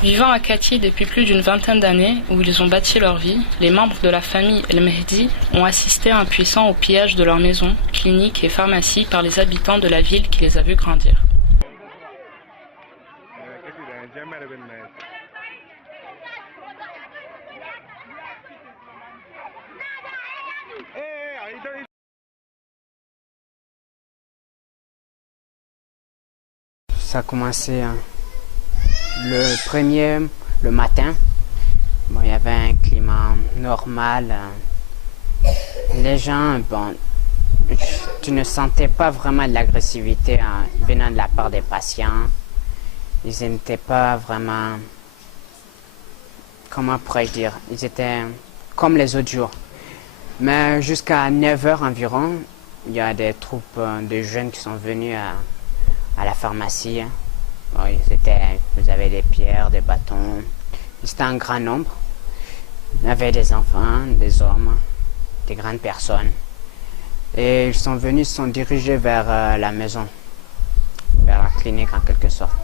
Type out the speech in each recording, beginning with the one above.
Vivant à Katy depuis plus d'une vingtaine d'années, où ils ont bâti leur vie, les membres de la famille El Mehdi ont assisté impuissants au pillage de leurs maisons, cliniques et pharmacies par les habitants de la ville qui les a vus grandir. Ça a commencé le matin. Bon, il y avait un climat normal. Les gens, tu ne sentais pas vraiment de l'agressivité venant de la part des patients. Ils n'étaient pas vraiment, comment pourrais-je dire, ils étaient comme les autres jours. Mais jusqu'à 9h environ, il y a des troupes de jeunes qui sont venus à la pharmacie. Bon, vous avez des pierres, des bâtons. C'était un grand nombre. Il y avait des enfants, des hommes, des grandes personnes. Et ils sont venus, ils se sont dirigés vers la maison, vers la clinique en quelque sorte.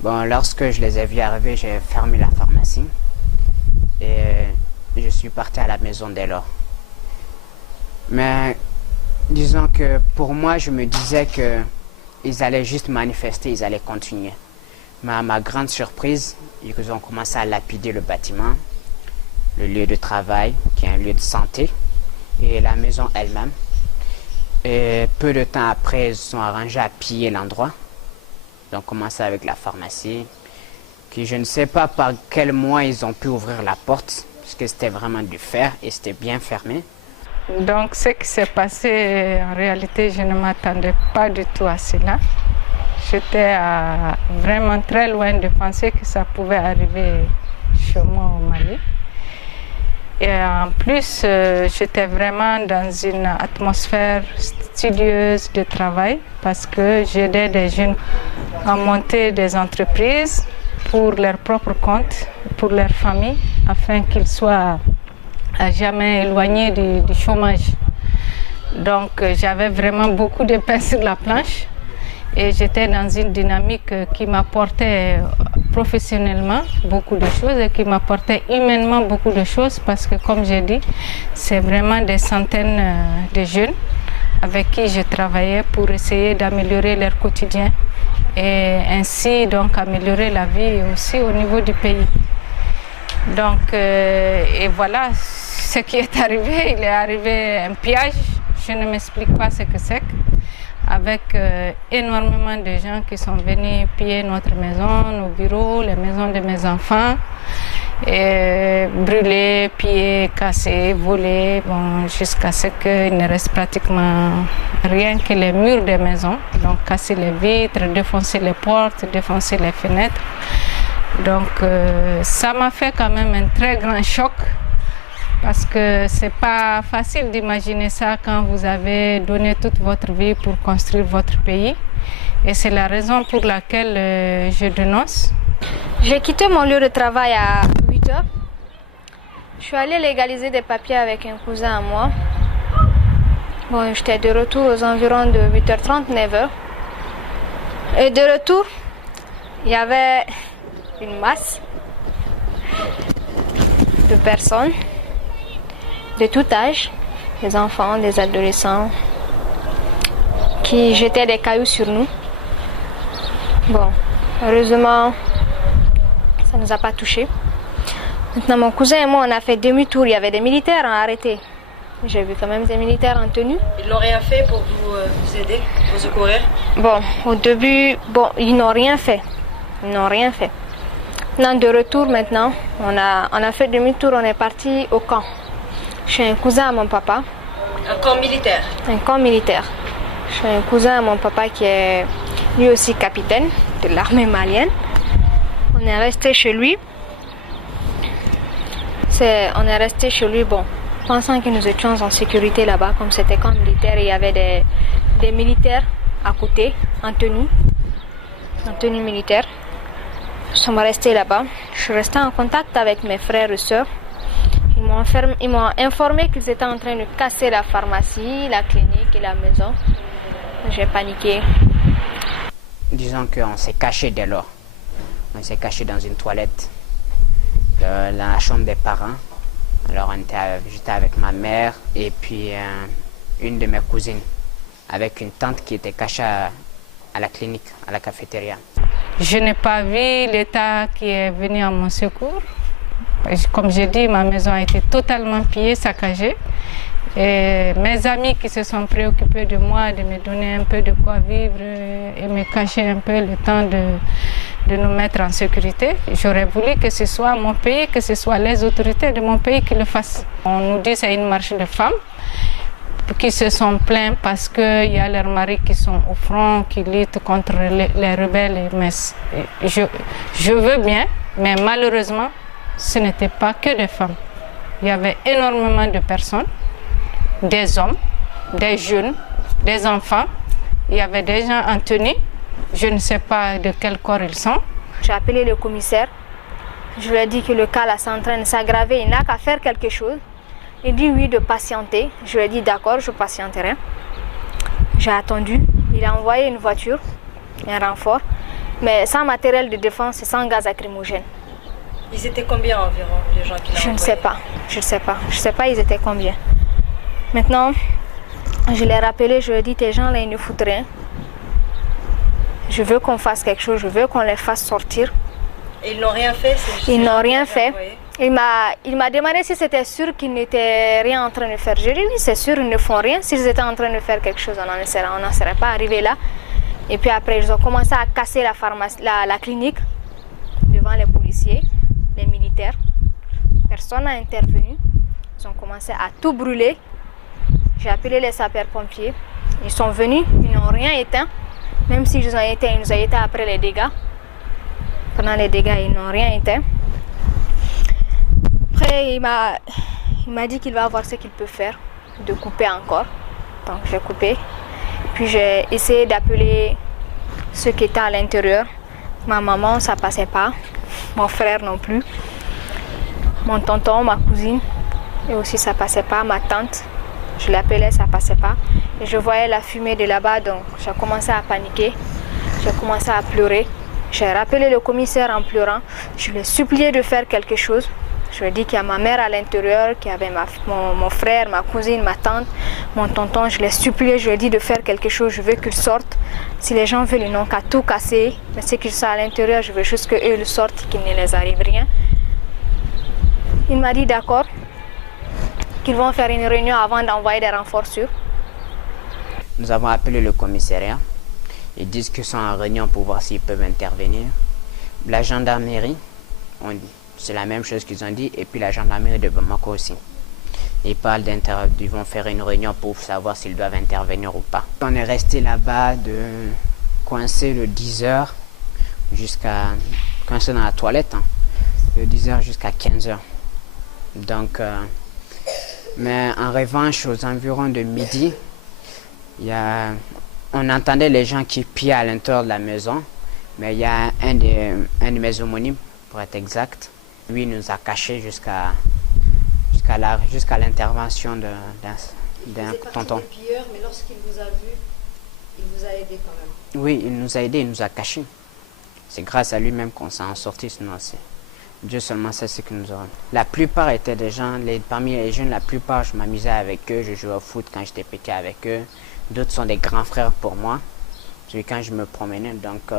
Bon, lorsque je les ai vus arriver, j'ai fermé la pharmacie et je suis parti à la maison dès lors. Mais disons que pour moi, je me disais que ils allaient juste manifester, ils allaient continuer. Mais à ma grande surprise, ils ont commencé à lapider le bâtiment, le lieu de travail, qui est un lieu de santé, et la maison elle-même. Et peu de temps après, ils se sont arrangés à piller l'endroit. Ils ont commencé avec la pharmacie, qui je ne sais pas par quel moyen ils ont pu ouvrir la porte, parce que c'était vraiment du fer et c'était bien fermé. Donc ce qui s'est passé, en réalité, je ne m'attendais pas du tout à cela. J'étais vraiment très loin de penser que ça pouvait arriver chez moi au Mali. Et en plus, j'étais vraiment dans une atmosphère studieuse de travail parce que j'aidais des jeunes à monter des entreprises pour leur propre compte, pour leur famille, afin qu'ils soient à jamais éloignés du chômage. Donc j'avais vraiment beaucoup de pain sur la planche et j'étais dans une dynamique qui m'apportait professionnellement beaucoup de choses et qui m'apportait humainement beaucoup de choses parce que, comme j'ai dit, c'est vraiment des centaines de jeunes avec qui je travaillais pour essayer d'améliorer leur quotidien et ainsi donc améliorer la vie aussi au niveau du pays. Donc et voilà ce qui est arrivé. Il est arrivé un pillage, je ne m'explique pas ce que c'est, avec énormément de gens qui sont venus piller notre maison, nos bureaux, les maisons de mes enfants, et brûler, piller, casser, voler, jusqu'à ce qu'il ne reste pratiquement rien que les murs des maisons. Donc casser les vitres, défoncer les portes, défoncer les fenêtres. Donc ça m'a fait quand même un très grand choc parce que c'est pas facile d'imaginer ça quand vous avez donné toute votre vie pour construire votre pays. Et c'est la raison pour laquelle je dénonce. J'ai quitté mon lieu de travail à 8h. Je suis allée légaliser des papiers avec un cousin à moi. Bon, j'étais de retour aux environs de 8h30, 9h. Et de retour, il y avait une masse de personnes de tout âge, des enfants, des adolescents, qui jetaient des cailloux sur nous. Bon, heureusement, ça ne nous a pas touchés. Maintenant, mon cousin et moi, on a fait demi-tour. Il y avait des militaires arrêtés. J'ai vu quand même des militaires en tenue. Ils n'ont rien fait pour vous aider, pour vous secourir? Bon, au début, ils n'ont rien fait. Ils n'ont rien fait. Maintenant, de retour maintenant, on a fait demi-tour, on est parti au camp. Je suis un cousin à mon papa. Un camp militaire? Un camp militaire. Je suis un cousin à mon papa qui est lui aussi capitaine de l'armée malienne. On est resté chez lui. On est resté chez lui, pensant que nous étions en sécurité là-bas, comme c'était camp militaire, il y avait des militaires à côté, en tenue militaire. Nous sommes restés là-bas. Je suis restée en contact avec mes frères et sœurs. Ils m'ont informé qu'ils étaient en train de casser la pharmacie, la clinique et la maison. J'ai paniqué. Disons qu'on s'est caché dès lors. On s'est caché dans une toilette, dans la chambre des parents. Alors j'étais avec ma mère et puis une de mes cousines, avec une tante qui était cachée à la clinique, à la cafétéria. Je n'ai pas vu l'État qui est venu à mon secours. Comme j'ai dit, ma maison a été totalement pillée, saccagée. Et mes amis qui se sont préoccupés de moi, de me donner un peu de quoi vivre et me cacher un peu le temps de nous mettre en sécurité. J'aurais voulu que ce soit mon pays, que ce soit les autorités de mon pays qui le fassent. On nous dit que c'est une marche de femmes qui se sont plaints parce qu'il y a leurs maris qui sont au front, qui luttent contre les rebelles. Mais je veux bien, mais malheureusement, ce n'était pas que des femmes. Il y avait énormément de personnes, des hommes, des jeunes, des enfants. Il y avait des gens en tenue. Je ne sais pas de quel corps ils sont. J'ai appelé le commissaire. Je lui ai dit que le cas là, c'est en train de s'aggraver. Il n'a qu'à faire quelque chose. Il dit oui, de patienter. Je lui ai dit d'accord, je patienterai. J'ai attendu. Il a envoyé une voiture, un renfort, mais sans matériel de défense et sans gaz lacrymogène. Ils étaient combien environ, les gens qui l'ont envoyé? Je ne sais pas. Je ne sais pas, ils étaient combien. Maintenant, je l'ai rappelé, je lui ai dit, tes gens là, ils ne foutent rien. Je veux qu'on fasse quelque chose, je veux qu'on les fasse sortir. Et ils n'ont rien fait? Ils n'ont rien fait. Il m'a demandé si c'était sûr qu'ils n'étaient rien en train de faire. Je lui ai dit, oui, c'est sûr, ils ne font rien. S'ils étaient en train de faire quelque chose, on n'en serait pas arrivé là. Et puis après, ils ont commencé à casser la clinique devant les policiers, les militaires. Personne n'a intervenu. Ils ont commencé à tout brûler. J'ai appelé les sapeurs-pompiers. Ils sont venus, ils n'ont rien éteint. Même s'ils ont éteint, ils nous ont éteint après les dégâts. Pendant les dégâts, ils n'ont rien éteint. Après, il m'a dit qu'il va voir ce qu'il peut faire, de couper encore. Donc j'ai coupé. Puis j'ai essayé d'appeler ceux qui étaient à l'intérieur. Ma maman, ça passait pas. Mon frère non plus. Mon tonton, ma cousine, et aussi ça passait pas. Ma tante, je l'appelais, ça passait pas. Et je voyais la fumée de là-bas, donc j'ai commencé à paniquer. J'ai commencé à pleurer. J'ai rappelé le commissaire en pleurant. Je lui ai supplié de faire quelque chose. Je lui ai dit qu'il y a ma mère à l'intérieur, qu'il y avait mon frère, ma cousine, ma tante, mon tonton. Je l'ai supplié, je lui ai dit de faire quelque chose. Je veux qu'ils sortent. Si les gens veulent, ils n'ont qu'à tout casser. Mais c'est qu'ils sont à l'intérieur, je veux juste qu'eux ils sortent, qu'il ne les arrive rien. Il m'a dit d'accord, qu'ils vont faire une réunion avant d'envoyer des renforts sûrs. Nous avons appelé le commissariat. Ils disent qu'ils sont en réunion pour voir s'ils peuvent intervenir. La gendarmerie, c'est la même chose qu'ils ont dit, et puis la gendarmerie de Bamako aussi. Ils parlent ils vont faire une réunion pour savoir s'ils doivent intervenir ou pas. On est resté là-bas, coincé de 10h jusqu'à... coincé dans la toilette, de 10h jusqu'à 15h. Donc, mais en revanche, aux environs de midi, on entendait les gens qui pillaient à l'intérieur de la maison, mais il y a un de mes homonymes, pour être exact, lui nous a cachés jusqu'à l'intervention d'un tonton. Des pilleurs, mais lorsqu'il vous a vu, il vous a aidé quand même. Oui, il nous a aidés, il nous a cachés. C'est grâce à lui-même qu'on s'en sorti, sinon Dieu seulement sait ce que nous aurons. La plupart étaient des gens, parmi les jeunes, la plupart, je m'amusais avec eux, je jouais au foot quand j'étais petit avec eux. D'autres sont des grands frères pour moi, quand je me promenais. Donc,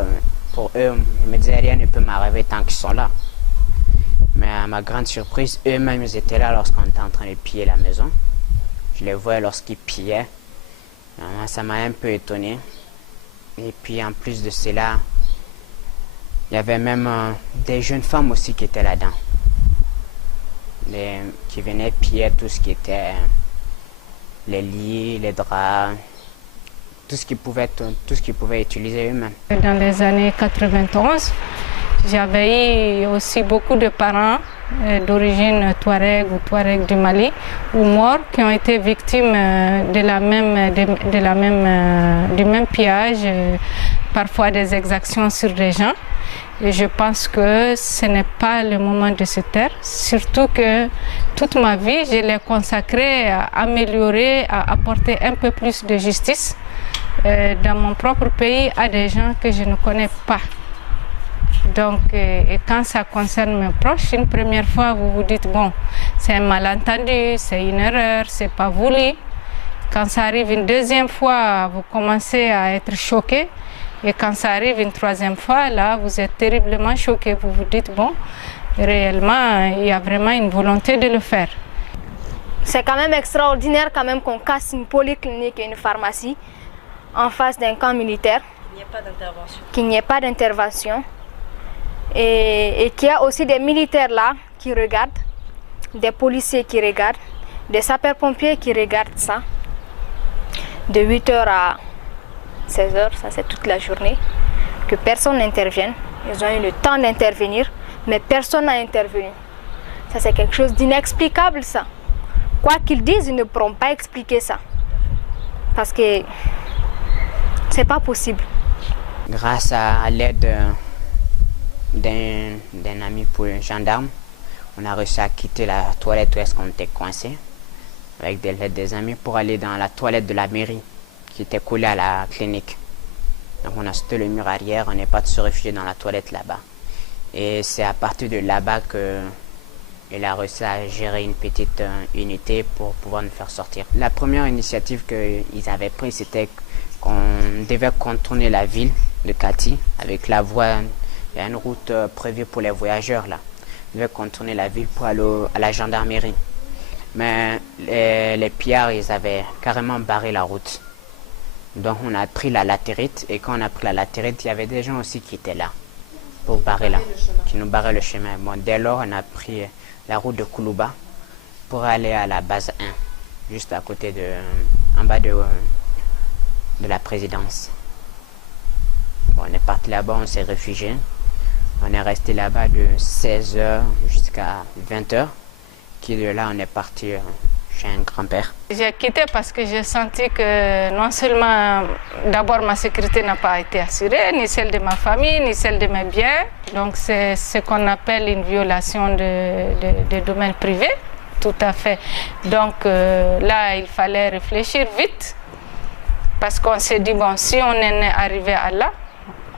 pour eux, je me disais, rien ne peut m'arriver tant qu'ils sont là. Mais à ma grande surprise, eux-mêmes, ils étaient là lorsqu'on était en train de piller la maison. Je les voyais lorsqu'ils pillaient. Ça m'a un peu étonné. Et puis, en plus de cela, il y avait même des jeunes femmes aussi qui étaient là-dedans. Qui venaient piller tout ce qui était les lits, les draps, tout ce qu'ils pouvaient utiliser eux-mêmes. Dans les années 91, j'avais eu aussi beaucoup de parents d'origine Touareg ou Touareg du Mali ou morts qui ont été victimes du même pillage, parfois des exactions sur des gens. Et je pense que ce n'est pas le moment de se taire, surtout que toute ma vie, je l'ai consacrée à améliorer, à apporter un peu plus de justice dans mon propre pays à des gens que je ne connais pas. Donc, et quand ça concerne mes proches, une première fois, vous vous dites, bon, c'est un malentendu, c'est une erreur, c'est pas voulu. Quand ça arrive une deuxième fois, vous commencez à être choqué. Et quand ça arrive une troisième fois, là, vous êtes terriblement choqué. Vous vous dites, bon, réellement, il y a vraiment une volonté de le faire. C'est quand même extraordinaire quand même qu'on casse une polyclinique et une pharmacie en face d'un camp militaire. Qu'il n'y ait pas d'intervention. Et qu'il y a aussi des militaires là qui regardent, des policiers qui regardent, des sapeurs-pompiers qui regardent ça. De 8h à 16h, ça c'est toute la journée, que personne n'intervienne. Ils ont eu le temps d'intervenir, mais personne n'a intervenu. Ça c'est quelque chose d'inexplicable ça. Quoi qu'ils disent, ils ne pourront pas expliquer ça. Parce que c'est pas possible. Grâce à l'aide d'un ami pour un gendarme, on a réussi à quitter la toilette où est-ce qu'on était coincé avec l'aide des amis pour aller dans la toilette de la mairie qui était collée à la clinique. Donc on a sauté le mur arrière, on n'est pas se réfugier dans la toilette là-bas. Et c'est à partir de là-bas qu'il a réussi à gérer une petite unité pour pouvoir nous faire sortir. La première initiative qu'ils avaient prise, c'était qu'on devait contourner la ville de Kati avec la voie. Il y a une route prévue pour les voyageurs là. On devait contourner la ville pour aller à la gendarmerie. Mais les pillards, ils avaient carrément barré la route. Donc on a pris la latérite, et quand on a pris la latérite, il y avait des gens aussi qui étaient là, pour barrer là, qui nous barraient le chemin. Bon, dès lors, on a pris la route de Koulouba pour aller à la base 1, juste à côté en bas de la présidence. Bon, on est parti là-bas, on s'est réfugié. On est resté là-bas de 16h jusqu'à 20h, qui de là, on est parti chez un grand-père. J'ai quitté parce que j'ai senti que non seulement d'abord ma sécurité n'a pas été assurée, ni celle de ma famille, ni celle de mes biens. Donc c'est ce qu'on appelle une violation de domaine privé, tout à fait. Donc là, il fallait réfléchir vite parce qu'on s'est dit, bon, si on est arrivé à là,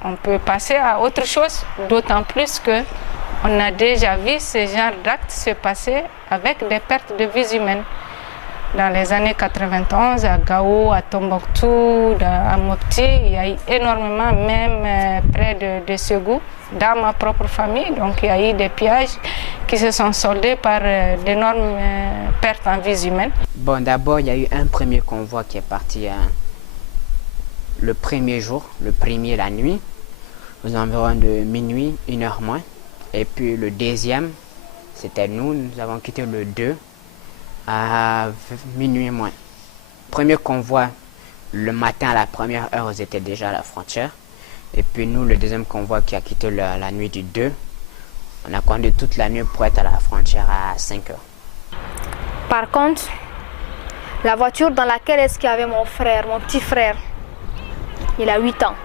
on peut passer à autre chose, d'autant plus qu'on a déjà vu ce genre d'actes se passer avec des pertes de vies humaines. Dans les années 91, à Gao, à Tombouctou, à Mopti, il y a eu énormément, même près de Ségou, dans ma propre famille. Donc il y a eu des pillages qui se sont soldés par d'énormes pertes en vies humaines. Bon, d'abord, il y a eu un premier convoi qui est parti le premier jour, le premier la nuit, aux environs de minuit, 1h moins. Et puis le deuxième, c'était nous avons quitté le 2 à minuit moins. Premier convoi, le matin à la première heure, ils étaient déjà à la frontière. Et puis nous, le deuxième convoi qui a quitté la nuit du 2, on a conduit toute la nuit pour être à la frontière à 5h. Par contre, la voiture dans laquelle est-ce qu'il y avait mon frère, mon petit frère, il a 8 ans.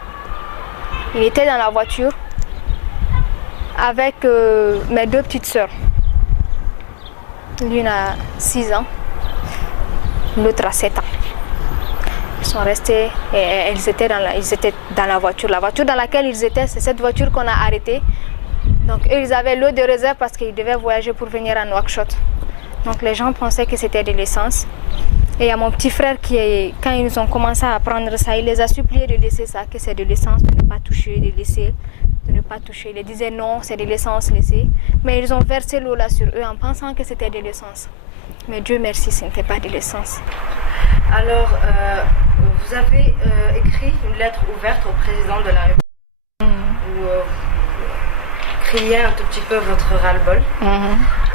Il était dans la voiture avec mes 2 petites sœurs. L'une a 6 ans, l'autre a 7 ans. Ils sont restés et ils étaient dans la voiture. La voiture dans laquelle ils étaient, c'est cette voiture qu'on a arrêtée. Donc eux, ils avaient l'eau de réserve parce qu'ils devaient voyager pour venir à Nouakchott. Donc les gens pensaient que c'était de l'essence. Et il y a mon petit frère qui, quand ils ont commencé à prendre ça, il les a suppliés de laisser ça, que c'est de l'essence, de ne pas toucher, de laisser, de ne pas toucher. Ils disaient non, c'est de l'essence, laissez. Mais ils ont versé l'eau là sur eux en pensant que c'était de l'essence. Mais Dieu merci, ce n'était pas de l'essence. Alors, vous avez écrit une lettre ouverte au président de la République où vous criez un tout petit peu votre ras-le-bol.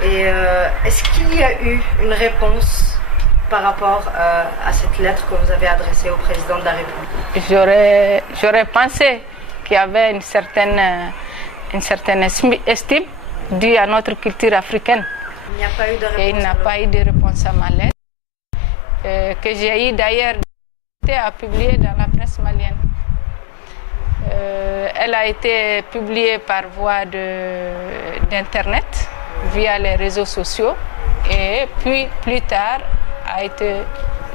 Et est-ce qu'il y a eu une réponse par rapport à cette lettre que vous avez adressée au président de la République? J'aurais pensé qu'il y avait une certaine estime due à notre culture africaine. Il n'y a pas eu de réponse. Et il n'a pas eu de réponse à ma lettre, que j'ai eu d'ailleurs à publier dans la presse malienne. Elle a été publiée par voie d'Internet, via les réseaux sociaux, et puis plus tard a été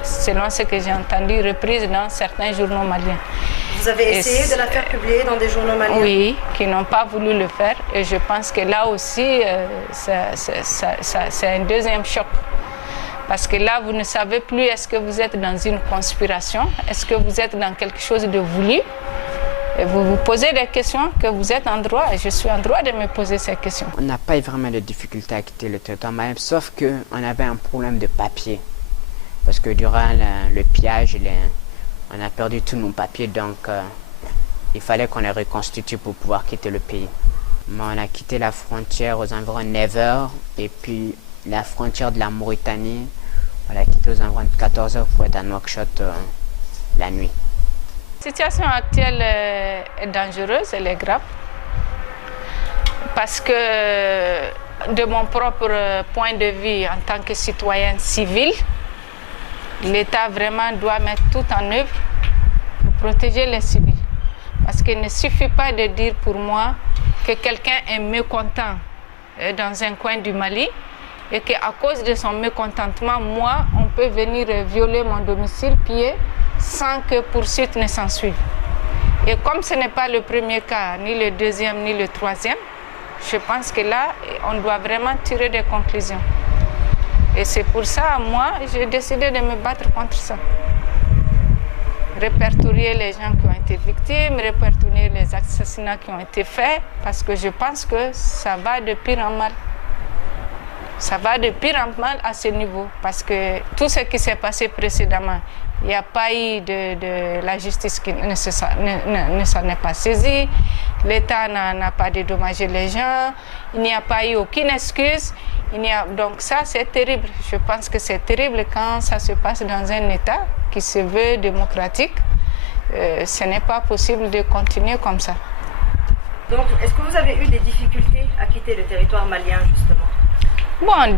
selon ce que j'ai entendu, reprise dans certains journaux maliens. Vous avez essayé de la faire publier dans des journaux maliens? Oui, qui n'ont pas voulu le faire. Et je pense que là aussi, c'est un deuxième choc. Parce que là, vous ne savez plus, est-ce que vous êtes dans une conspiration? Est-ce que vous êtes dans quelque chose de voulu? Et vous vous posez des questions que vous êtes en droit, et je suis en droit de me poser ces questions. On n'a pas eu vraiment de difficulté à quitter le territoire malien, sauf qu'on avait un problème de papier. Parce que durant le pillage, on a perdu tous nos papiers, donc il fallait qu'on les reconstitue pour pouvoir quitter le pays. Mais on a quitté la frontière aux environs de 9h, et puis la frontière de la Mauritanie, on l'a quitté aux environs de 14h pour être à Nouakchott la nuit. La situation actuelle est dangereuse, elle est grave. Parce que de mon propre point de vue en tant que citoyenne civile, l'État vraiment doit mettre tout en œuvre pour protéger les civils. Parce qu'il ne suffit pas de dire pour moi que quelqu'un est mécontent dans un coin du Mali et qu'à cause de son mécontentement, moi, on peut venir violer mon domicile, piller, sans que poursuite ne s'en suive. Et comme ce n'est pas le premier cas, ni le deuxième, ni le troisième, je pense que là, on doit vraiment tirer des conclusions. Et c'est pour ça, moi, j'ai décidé de me battre contre ça. Répertorier les gens qui ont été victimes, répertorier les assassinats qui ont été faits, parce que je pense que ça va de pire en mal. Ça va de pire en mal à ce niveau, parce que tout ce qui s'est passé précédemment, il n'y a pas eu de la justice qui ne s'en est pas saisie, l'État n'a pas dédommagé les gens, il n'y a pas eu aucune excuse. Donc ça, c'est terrible. Je pense que c'est terrible quand ça se passe dans un État qui se veut démocratique. Ce n'est pas possible de continuer comme ça. Donc, est-ce que vous avez eu des difficultés à quitter le territoire malien, justement? Bon,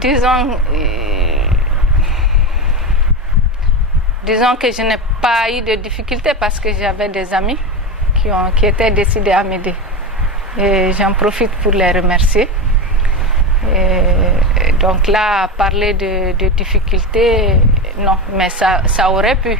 disons que je n'ai pas eu de difficultés parce que j'avais des amis qui étaient décidés à m'aider. Et j'en profite pour les remercier. Et donc là, parler de difficultés, non, mais ça aurait pu.